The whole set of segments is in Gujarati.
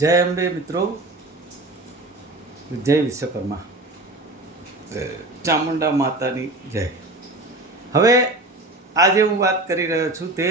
જય અંબે મિત્રો, જય વિશ્વકર્મા, ચામુંડા માતાની જય. હવે આજે હું વાત કરી રહ્યો છું તે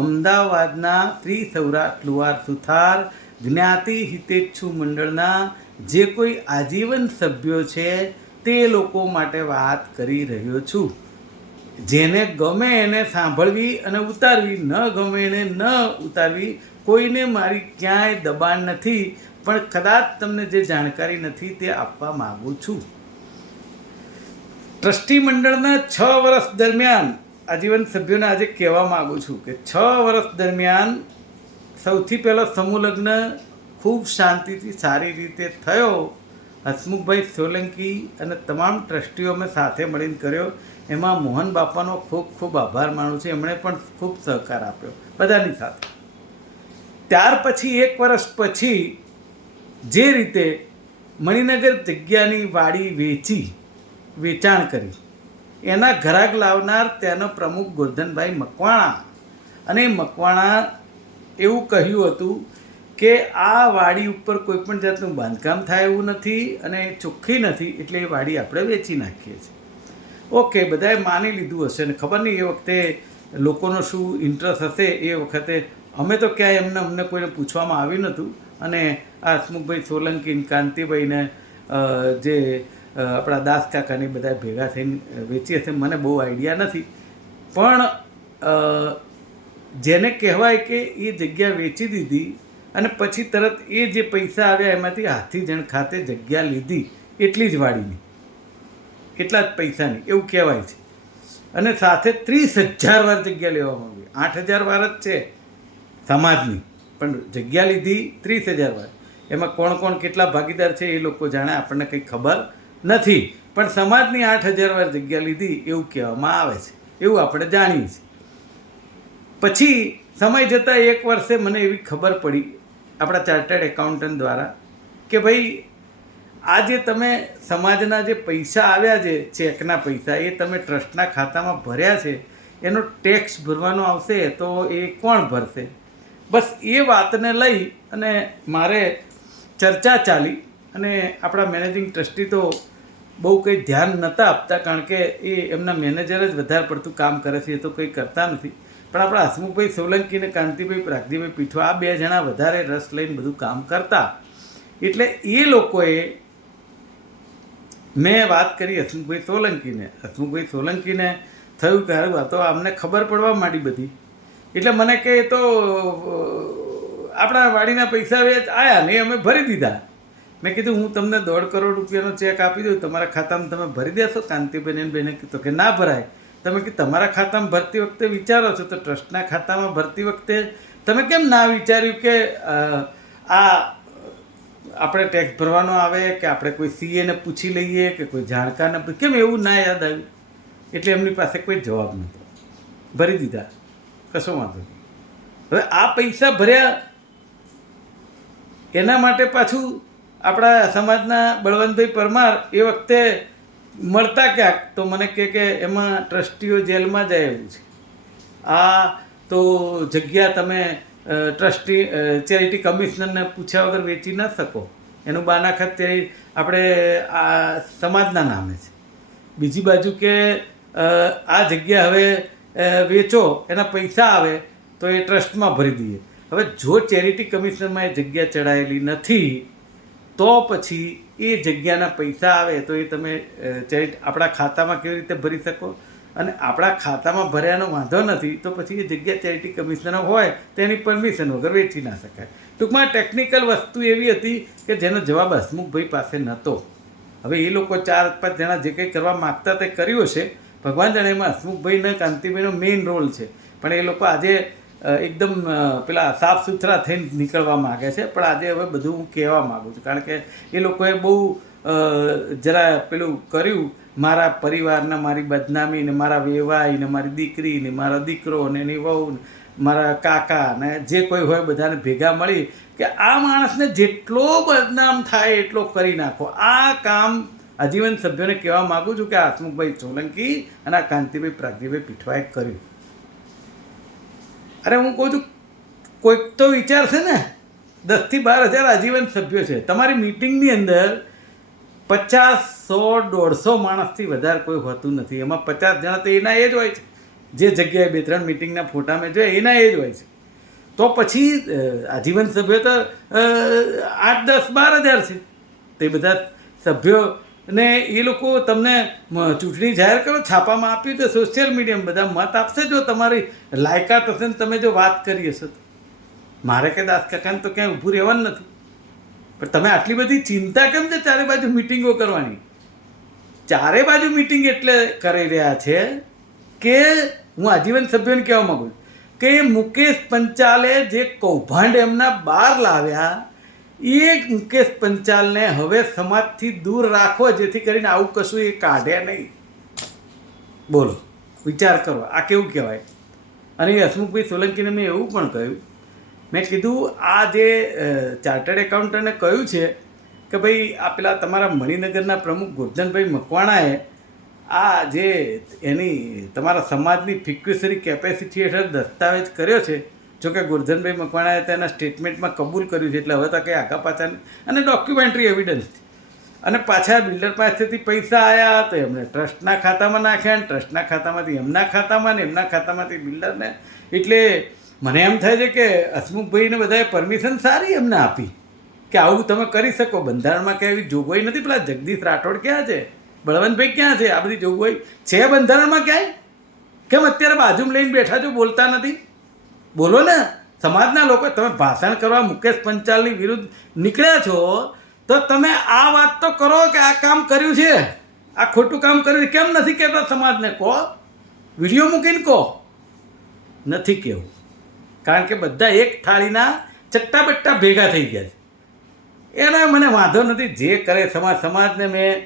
અમદાવાદના શ્રી સૌરાષ્ટ્ર લુહાર સુથાર જ્ઞાતિ હિતેચ્છુ મંડળના જે કોઈ આજીવન સભ્યો છે તે લોકો માટે વાત કરી રહ્યો છું. જેને ગમે એને સાંભળવી અને ઉતારવી, ન ગમે એને ન ઉતારવી. કોઈને મારી ક્યાંય દબાણ નથી, પણ કદાચ તમને જે જાણકારી નથી તે આપવા માગું છું. ટ્રસ્ટી મંડળના 6 વર્ષ દરમિયાન આજીવન સભ્યોને આજે કહેવા માગું છું કે 6 વર્ષ દરમિયાન સૌથી પહેલો સમૂહ લગ્ન ખૂબ શાંતિથી સારી રીતે થયો. હસમુખભાઈ સોલંકી અને તમામ ટ્રસ્ટીઓ અમે સાથે મળીને કર્યો. એમાં મોહન બાપાનો ખૂબ ખૂબ આભાર માનું છું. એમણે પણ ખૂબ સહકાર આપ્યો બધાની સાથે. ત્યાર પછી 1 વર્ષ પછી જે રીતે મણિનગર જગ્યાની વાડી વેચાણ કરી, એના ઘરાક લાવનાર તેનો પ્રમુખ ગોરધનભાઈ મકવાણા, અને મકવાણા એવું કહ્યું હતું કે આ વાડી ઉપર કોઈ પણ જાતનું બાંધકામ થાય એવું નથી અને ચોખ્ખી નથી, એટલે એ વાડી આપણે વેચી નાખીએ છીએ. ઓકે, બધાએ માની લીધું હશે ને ખબર નહીં એ વખતે લોકોનો શું ઇન્ટરેસ્ટ હશે. એ વખતે અમે તો ક્યાંય અમને કોઈને પૂછવામાં આવ્યું નહોતું. અને આ હસમુખભાઈ સોલંકી, કાંતિભાઈને જે આપણા દાસ કાકાની બધા ભેગા થઈને વેચી હશે, મને બહુ આઈડિયા નથી. પણ જેને કહેવાય કે એ જગ્યા વેચી દીધી અને પછી તરત એ જે પૈસા આવ્યા એમાંથી હાથીજણ ખાતે જગ્યા લીધી, એટલી જ વાડીની, એટલા જ પૈસાની એવું કહેવાય છે. અને સાથે 30,000 વાર જગ્યા લેવામાં આવી. 8,000 વાર જ છે સમાજની, પણ જગ્યા લીધી 30,000 વાર. એમાં કોણ કોણ કેટલા ભાગીદાર છે એ લોકો જાણે, આપણને કંઈ ખબર નથી. પણ સમાજની 8,000 વાર જગ્યા લીધી એવું કહેવામાં આવે છે, એવું આપણે જાણીએ છીએ. પછી સમય જતાં 1 વર્ષે મને એવી ખબર પડી આપણા ચાર્ટર્ડ એકાઉન્ટન્ટ દ્વારા કે ભાઈ આ જે તમે સમાજના જે પૈસા આવ્યા છે, ચેકના પૈસા, એ તમે ટ્રસ્ટના ખાતામાં ભર્યા છે, એનો ટેક્સ ભરવાનો આવશે તો એ કોણ ભરશે? બસ એ વાતને લઈ અને મારે ચર્ચા ચાલી. અને આપણા મેનેજિંગ ટ્રસ્ટી તો બહુ કંઈ ધ્યાન નહોતા આપતા, કારણ કે એ એમના મેનેજર જ વધારે પડતું કામ કરે છે, એ તો કંઈ કરતા નથી. પણ આપણા હસમુખભાઈ સોલંકી અને કાંતિભાઈ પ્રાગજીભાઈ પીઠવા, આ 2 જણા વધારે રસ લઈને બધું કામ કરતા. એટલે એ લોકોએ મેં વાત કરી હસમુખભાઈ સોલંકીને. હસમુખભાઈ સોલંકીને થયું કે હારું, આ તો અમને ખબર પડવા માંડી બધી. એટલે મને કે એ તો આપણા વાડીના પૈસા આવ્યા ને અમે ભરી દીધા. મેં કીધું હું તમને 1.5 કરોડ રૂપિયાનો ચેક આપી દઉં, તમારા ખાતામાં તમે ભરી દેશો? કાંતિબેન બેને કીધું કે ના ભરાય. તમે કે તમારા ખાતામાં ભરતી વખતે વિચારો છો, તો ટ્રસ્ટના ખાતામાં ભરતી વખતે તમે કેમ ના વિચાર્યું કે આ આપણે ટેક્સ ભરવાનો આવે, કે આપણે કોઈ સીએને પૂછી લઈએ, કે કોઈ જાણકારને પૂછી, કેમ એવું ના યાદ આવ્યું? એટલે એમની પાસે કોઈ જવાબ નહોતો. ભરી દીધા, કશો વાંધો નહીં. હવે આ પૈસા ભર્યા એના માટે પાછું આપણા સમાજના બળવંતભાઈ પરમાર એ વખતે મળતા ક્યાંક, તો મને કે એમાં ટ્રસ્ટીઓ જેલમાં જાય એવું છે. આ તો જગ્યા તમે ટ્રસ્ટી ચેરિટી કમિશનરને પૂછ્યા વગર વેચી ન શકો. એનું બાનાખત આપણે આ સમાજના નામે છે. બીજી બાજુ કે આ જગ્યા હવે વેચો, એના પૈસા આવે તો એ ટ્રસ્ટમાં ભરી દઈએ. હવે જો ચેરિટી કમિશનરમાં એ જગ્યા ચડાયેલી નથી, તો પછી એ જગ્યાના પૈસા આવે તો એ તમે આપણા ખાતામાં કેવી રીતે ભરી શકો? અને આપણા ખાતામાં ભર્યાનો વાંધો નથી, તો પછી એ જગ્યા ચેરિટી કમિશનર હોય તો એની પરમિશન વગર વેચી ના શકાય. ટૂંકમાં ટેકનિકલ વસ્તુ એવી હતી કે જેનો જવાબ હસમુખભાઈ પાસે નહોતો. હવે એ લોકો 4-5 જણા જે કંઈ કરવા માગતા તે કર્યું હશે, ભગવાન જાણે. એમાં હસમુખભાઈને કાંતિભાઈનો મેઇન રોલ છે. પણ એ લોકો આજે એકદમ પેલા સાફ સુથરા થઈને નીકળવા માગે છે. પણ આજે હવે બધું હું કહેવા માગું છું, કારણ કે એ લોકોએ બહુ જરા પેલું કર્યું, મારા પરિવારને મારી બદનામી ને, મારા વેવાઈ ને, મારી દીકરી ને, મારા દીકરો ને, એની વહુ ને, મારા કાકા ને, જે કોઈ હોય બધાને ભેગા મળી કે આ માણસને જેટલો બદનામ થાય એટલો કરી નાખો. આ કામ આજીવન સભ્યોને કહેવા માગું છું કે હસમુખભાઈ સોલંકી અને આ કાંતિભાઈ પ્રાગજીભાઈ પીઠવાએ કર્યું. અરે હું કહું છું, કોઈક તો વિચારશે ને 10 થી 12 હજાર આજીવન સભ્યો છે. તમારી મિટિંગની અંદર 50, 100, 150 માણસથી વધારે કોઈ હોતું નથી. એમાં 50 જણા તો એના એ જ હોય છે, જે જગ્યાએ 2-3 મિટિંગના ફોટા મેં જોયા એના એ જ હોય છે. તો પછી આજીવન સભ્યો તો 8, 10, 12 હજાર છે. તે બધા સભ્યોને એ લોકો તમને ચૂંટણી જાહેર કરો, છાપામાં આપ્યું તો સોશિયલ મીડિયામાં બધા મત આપશે. જો તમારી લાયકાત હશે ને તમે જો વાત કરી હશે તો. મારે કે દાસ કાકાને તો ક્યાંય ઊભું રહેવાનું નથી. પણ તમે આટલી બધી ચિંતા કેમ છે ચારે બાજુ મિટિંગો કરવાની? ચારે બાજુ મિટિંગ એટલે કરી રહ્યા છે કે હું આજીવન સભ્યોને કહેવા માગું છું કે મુકેશ પંચાલે જે કૌભાંડ એમના બહાર લાવ્યા એ મુકેશ પંચાલને હવે સમાજથી દૂર રાખવો, જેથી કરીને આવું કશું એ કાઢે નહીં. બોલો, વિચાર કરો, આ કેવું કહેવાય? અને હસમુખભાઈ સોલંકીને મેં એવું પણ કહ્યું, મેં કીધું આ જે ચાર્ટર્ડ એકાઉન્ટન્ટે કહ્યું છે કે ભાઈ આ પેલા તમારા મણિનગરના પ્રમુખ ગોરધનભાઈ મકવાણાએ આ જે એની તમારા સમાજની ફિક્યુસરી કેપેસિટી હેઠળ દસ્તાવેજ કર્યો છે. જોકે ગોરધનભાઈ મકવાણાએ તેના સ્ટેટમેન્ટમાં કબૂલ કર્યું છે, એટલે હવે તો કંઈ આગા પાછા અને ડોક્યુમેન્ટરી એવિડન્સ અને પાછા બિલ્ડર પાસેથી પૈસા આવ્યા તો એમને ટ્રસ્ટના ખાતામાં નાખ્યા, અને ટ્રસ્ટના ખાતામાંથી એમના ખાતામાં, ને એમના ખાતામાંથી બિલ્ડરને. એટલે મને એમ થાય છે કે હસમુખભાઈને બધાએ પરમિશન સારી એમને આપી કે આવું તમે કરી શકો. બંધારણમાં ક્યાં એવી જોગવાઈ નથી. પેલા જગદીશ રાઠોડ ક્યાં છે, બળવંતભાઈ ક્યાં છે? આ બધી જોગવાઈ છે બંધારણમાં ક્યાંય? કેમ અત્યારે બાજુમાં લઈને બેઠા છો, બોલતા નથી? બોલો ને, સમાજના લોકો. તમે ભાષણ કરવા મુકેશ પંચાલની વિરુદ્ધ નીકળ્યા છો તો તમે આ વાત તો કરો કે આ કામ કર્યું છે, આ ખોટું કામ કર્યું છે. કેમ નથી કહેતા સમાજને? કહો, વિડીયો મૂકીને કહો. નથી કહેવું, કારણ કે બધા એક થાળીના ચટ્ટા બટ્ટા ભેગા થઈ ગયા છે. એને મને વાંધો નથી, જે કરે સમાજને. મેં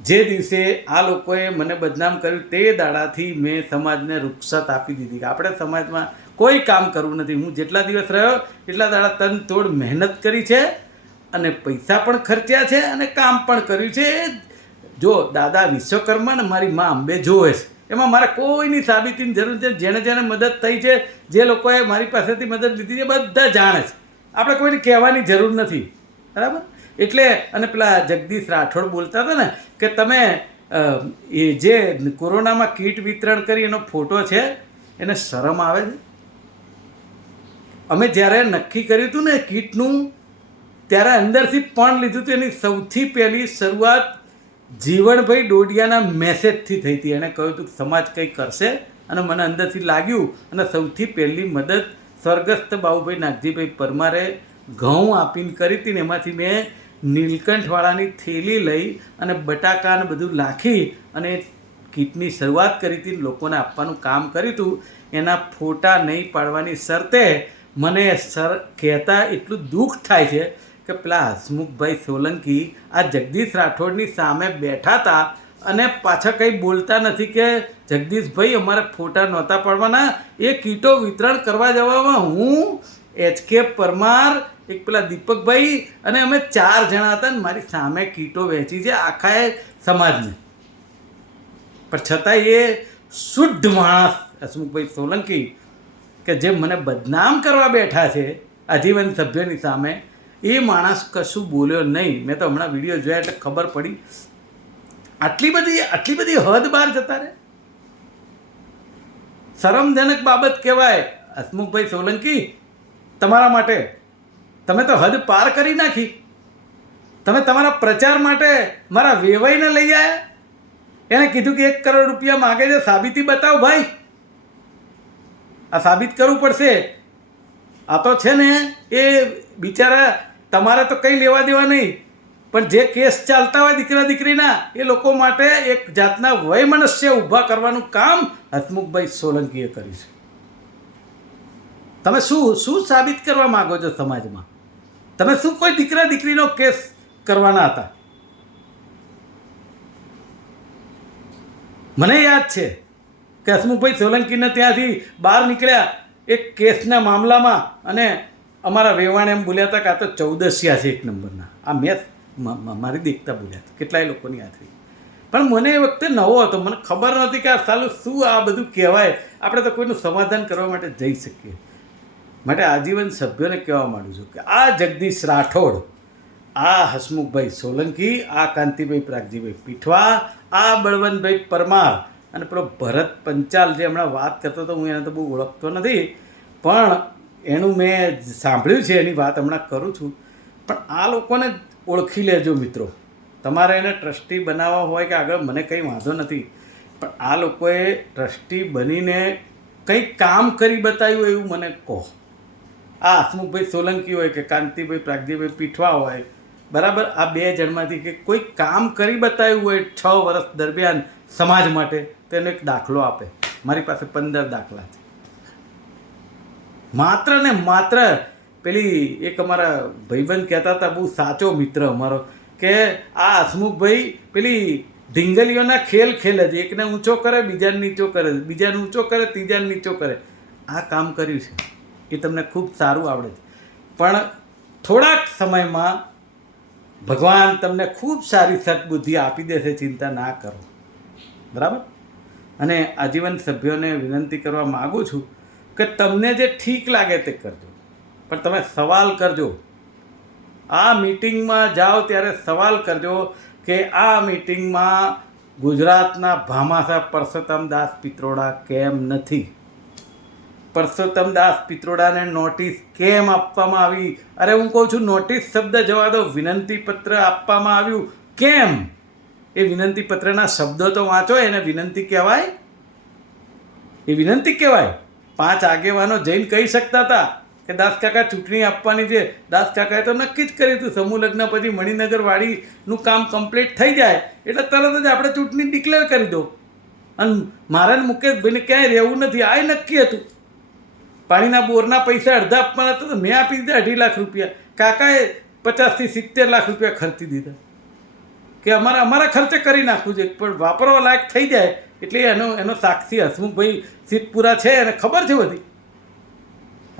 જે દિવસે આ લોકોએ મને બદનામ કર્યું તે દાડાથી મેં સમાજને રૂક્ષત આપી દીધી કે આપણે સમાજમાં કોઈ કામ કરવું નથી. હું જેટલા દિવસ રહ્યો એટલા દાડા તન તોડ મહેનત કરી છે, અને પૈસા પણ ખર્ચ્યા છે, અને કામ પણ કર્યું છે. જો દાદા વિશ્વકર્મા ને મારી મા અંબે જોવે છે, એમાં મારે કોઈની સાબિતીની જરૂર છે. જેને જેને મદદ થઈ છે, જે લોકોએ મારી પાસેથી મદદ લીધી છે, બધા જાણે છે. આપણે કોઈને કહેવાની જરૂર નથી, બરાબર? એટલે અને પેલા જગદીશ રાઠોડ બોલતા હતા ને કે તમે એ જે કોરોનામાં કીટ વિતરણ કરી એનો ફોટો છે, એને શરમ આવે છે? અમે જ્યારે નક્કી કર્યું હતું ને કીટનું, ત્યારે અંદરથી પણ લીધું હતું. એની સૌથી પહેલી શરૂઆત જીવણભાઈ ડોડિયાના મેસેજથી થઈ હતી. એણે કહ્યું હતું કે સમાજ કંઈ કરશે, અને મને અંદરથી લાગ્યું. અને સૌથી પહેલી મદદ સ્વર્ગસ્થ બાબુભાઈ નાગજીભાઈ પરમારે ઘઉં આપીને કરી હતી. ને એમાંથી મેં નીલકંઠવાળાની થેલી લઈ અને બટાકાને બધું નાખી અને કીટની શરૂઆત કરી હતી. લોકોને આપવાનું કામ કર્યું હતું. એના ફોટા નહીં પાડવાની શરતે મને કહેતા એટલું દુઃખ થાય છે કે પેલા હસમુખભાઈ સોલંકી આ જગદીશ રાઠોડની સામે બેઠા હતા અને પાછા કંઈ બોલતા નથી કે જગદીશભાઈ અમારે ફોટા નહોતા પાડવાના. એ કીટો વિતરણ કરવા જવામાં હું, HK પરમાર, એક પેલા દીપકભાઈ અને અમે 4 જણા હતા ને મારી સામે કીટો વહેંચી છે આખા સમાજને. પણ છતાં એ શુદ્ધ માણસ હસમુખભાઈ સોલંકી કે જે મને બદનામ કરવા બેઠા છે આજીવન સભ્યની સામે, એ માણસ કશું બોલ્યો નહીં. મેં તો હમણાં વિડીયો જોયા એટલે ખબર પડી. આટલી બધી હદ બહાર જતા રહે. શરમજનક બાબત કહેવાય હસમુખભાઈ સોલંકી તમારા માટે. તમે તો હદ પાર કરી નાખી. તમે તમારા પ્રચાર માટે મારા વેવાઈને લઈ આવ્યા. એને કીધું કે 1 કરોડ રૂપિયા માગે છે, સાબિતી બતાવો ભાઈ. આ સાબિત કરવું પડશે. આ તો છે ને એ બિચારા, તમારે તો કંઈ લેવા દેવા નહીં, પણ જે કેસ ચાલતા હોય દીકરા દીકરીના, એ લોકો માટે એક જાતના વયમનસ્ય ઊભા કરવાનું કામ હસમુખભાઈ સોલંકીએ કર્યું છે. તમે શું સાબિત કરવા માગો છો સમાજમાં? તમે શું કોઈ દીકરા દીકરીનો કેસ કરવાના હતા? મને યાદ છે કે હસમુખભાઈ સોલંકીને ત્યાંથી બહાર નીકળ્યા એક કેસના મામલામાં, અને અમારા વેવાણ એમ બોલ્યા હતા કે આ તો 14 છે 1 નંબરના. આ મેં મારી દેખતા બોલ્યા હતા કેટલાય લોકોની હાથરી. પણ મને એ વખતે નવો હતો, મને ખબર નહોતી કે આ સાલું શું આ બધું કહેવાય. આપણે તો કોઈનું સમાધાન કરવા માટે જઈ શકીએ. માટે આજીવન સભ્યોને કહેવા માંગુ છું કે આ જગદીશ રાઠોડ, આ હસમુખભાઈ સોલંકી, આ કાંતિભાઈ પ્રાગજીભાઈ પીઠવા, આ બળવંતભાઈ પરમાર અને પેલો ભરત પંચાલ જે હમણાં વાત કરતો હતો, હું એને તો બહુ ઓળખતો નથી, પણ એનું મેં સાંભળ્યું છે, એની વાત હમણાં કરું છું. પણ આ લોકોને ઓળખી લેજો મિત્રો. તમારે એને ટ્રસ્ટી બનાવવા હોય કે આગળ, મને કંઈ વાંધો નથી, પણ આ લોકોએ ટ્રસ્ટી બનીને કંઈક કામ કરી બતાવ્યું એવું મને કહો. આ હસમુખભાઈ સોલંકી હોય કે કાંતિભાઈ પ્રાગજીભાઈ પીઠવા હોય, બરાબર, આ બે જણમાંથી કે કોઈ કામ કરી બતાવ્યું હોય 6 વર્ષ દરમિયાન સમાજ માટે, તેનો એક દાખલો આપે. મારી પાસે 15 દાખલા છે. માત્ર ને માત્ર પેલી એક અમારા ભાઈબંધ કહેતા હતા, બહુ સાચો મિત્ર અમારો, કે આ હસમુખભાઈ પેલી ધીંગલીઓના ખેલ ખેલે છે, એકને ઊંચો કરે, બીજાને નીચો કરે, બીજાને ઊંચો કરે, ત્રીજાને નીચો કરે. આ કામ કર્યું છે, એ તમને ખૂબ સારું આવડે છે. પણ થોડાક સમયમાં ભગવાન તમને ખૂબ સારી સદબુદ્ધિ આપી દેશે, ચિંતા ના કરો, બરાબર. અને આજીવન સભ્યોને વિનંતી કરવા માગું છું કે તમને જે ઠીક લાગે તે કરજો, પણ તમે સવાલ કરજો. આ મીટિંગમાં જાઓ ત્યારે સવાલ કરજો કે આ મીટિંગમાં ગુજરાતના ભામાસા પરસોત્તમ દાસ પિત્રોડા કેમ નથી? પરસોત્તમ દાસ પિત્રોડાને નોટિસ કેમ આપવામાં આવી? અરે હું કહું છું, નોટિસ શબ્દ જવા દો, વિનંતી પત્ર આપવામાં આવ્યું કેમ? એ વિનંતી પત્રના શબ્દો તો વાંચો, એને વિનંતી કહેવાય? એ વિનંતી કહેવાય? 5 આગેવાનો જઈને કહી શકતા હતા કે દાસ કાકા ચૂંટણી આપવાની છે. દાસ કાકાએ તો નક્કી જ કર્યું હતું, સમૂહ લગ્ન પછી મણિનગર વાડીનું કામ કમ્પ્લીટ થઈ જાય એટલે તરત જ આપણે ચૂંટણી ડિક્લેર કરી દો. અને મારા મુકેશભાઈને ક્યાંય રહેવું નથી, આ નક્કી હતું. પાણીના બોરના પૈસા અડધા આપવાના હતા તો મેં આપી દીધા 2.5 લાખ રૂપિયા. કાકાએ 50 થી 70 લાખ રૂપિયા ખર્ચી દીધા કે અમારા ખર્ચે કરી નાખવું છે, પણ વાપરવા લાયક થઈ જાય એટલે એનો સાક્ષી હસમુખભાઈ સિદ્ધપુરા છે, એને ખબર છે બધી.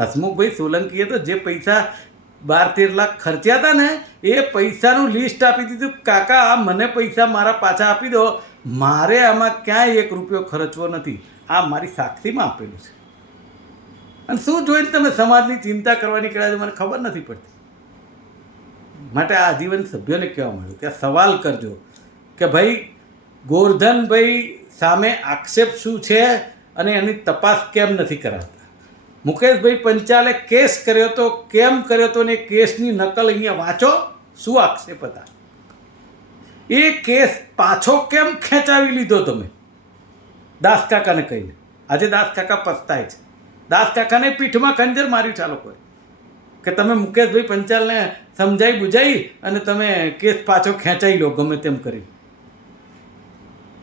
હસમુખભાઈ સોલંકીએ તો જે પૈસા 12-13 લાખ ખર્ચ્યા હતા ને, એ પૈસાનું લિસ્ટ આપી દીધું, કાકા આ મને પૈસા મારા પાછા આપી દો, મારે આમાં ક્યાંય 1 રૂપિયો ખર્ચવો નથી. આ મારી સાક્ષીમાં આપેલું છે. અને શું જોઈને તમે સમાજની ચિંતા કરવા નીકળ્યા છો મને ખબર નથી પડતી. માટે આ આજીવન સભ્યોને કહેવા માંગ્યું કે સવાલ કરજો કે ભાઈ ગોરધનભાઈ સામે આક્ષેપ શું છે અને એની તપાસ કેમ નથી કરાવતા? મુકેશભાઈ પંચાલે કેસ કર્યો તો કેમ કર્યો તો, ને કેસની નકલ અહીંયા વાંચો, શું આક્ષેપ હતા? એ કેસ પાછો કેમ ખેંચાવી લીધો તમે દાસ કાકાને કહીને? આજે દાસ કાકા પસ્તાય છે. દાસ કાકાને પીઠમાં ખંજર માર્યું છે આ લોકોએ કે તમે મુકેશભાઈ પંચાલને સમજાઈ બુજાઈ અને તમે કેસ પાછો ખેંચાઈ લો ગમે તેમ કરી.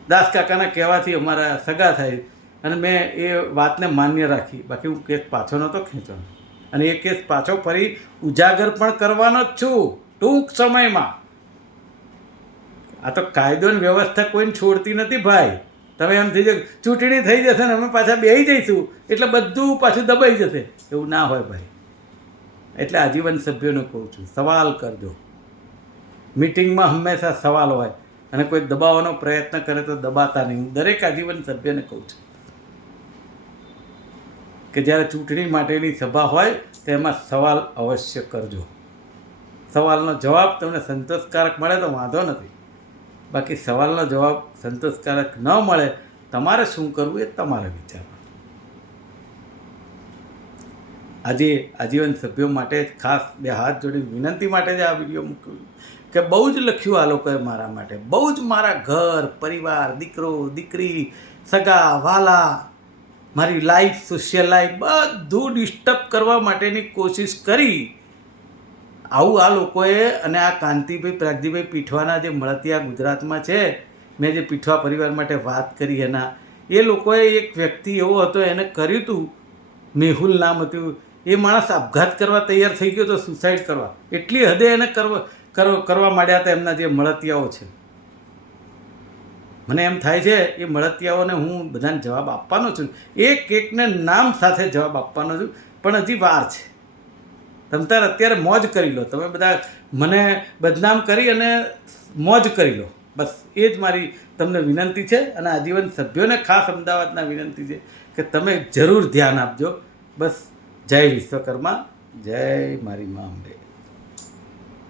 દાસ કાકાના કહેવાથી અમારા સગા થાય અને મેં એ વાતને માન્ય રાખી, બાકી હું કેસ પાછો નહોતો ખેંચવાનો. અને એ કેસ પાછો ફરી ઉજાગર પણ કરવાનો જ છું ટૂંક સમયમાં. આ તો કાયદો અને વ્યવસ્થા કોઈને છોડતી નથી ભાઈ. તમે એમ થઈ જાય ચૂંટણી થઈ જશે ને અમે પાછા બેસી જઈશું એટલે બધું પાછું દબાઈ જશે, એવું ના હોય ભાઈ. એટલે આજીવન સભ્યોને કહું છું, સવાલ કરજો. મીટિંગમાં હંમેશા સવાલ હોય અને કોઈ દબાવવાનો પ્રયત્ન કરે તો દબાતા નહીં. હું દરેક આજીવન સભ્યને કહું છું કે જ્યારે ચૂંટણી માટેની સભા હોય તેમાં સવાલ અવશ્ય કરજો. સવાલનો જવાબ તમને સંતોષકારક મળે તો વાંધો નથી, બાકી સવાલનો જવાબ સંતોષકારક ન મળે, તમારે શું કરવું એ તમારે વિચારવાનું. આજે આજીવન સભ્યો માટે ખાસ 2 હાથ જોડી વિનંતી માટે જ આ વિડીયો મૂક્યો કે બહુ જ લખ્યું આ લોકોએ મારા માટે, બહુ જ મારા ઘર પરિવાર, દીકરો દીકરી, સગા વાલા, મારી લાઈફ, સોશિયલ લાઈફ બધું ડિસ્ટર્બ કરવા માટેની કોશિશ કરી. આવું આ લોકોએ અને આ કાંતિભાઈ પ્રાગજીભાઈ પીઠવાના જે મળતિયા ગુજરાતમાં છે, મેં જે પીઠવા પરિવાર માટે વાત કરી એના, એ લોકોએ એક વ્યક્તિ એવો હતો એને કર્યું હતું, મેહુલ નામ હતું. એ માણસ આપઘાત કરવા તૈયાર થઈ ગયો તો, સુસાઇડ કરવા, એટલી હદે એને કરવા માંડ્યા હતા એમના જે મળતિયાઓ છે. મને એમ થાય છે એ મળતિયાઓને હું બધાને જવાબ આપવાનો છું, એકને નામ સાથે જવાબ આપવાનો છું, પણ હજી વાર છે. તમે તાર અત્યારે મોજ કરી લો, તમે બધા મને બદનામ કરી અને મોજ કરી લો, બસ એ જ મારી તમને વિનંતી છે. અને આજીવન સભ્યોને ખાસ અમદાવાદના વિનંતી છે કે તમે જરૂર ધ્યાન આપજો. બસ જય વિશ્વકર્મા, જય મારી મા અંબે.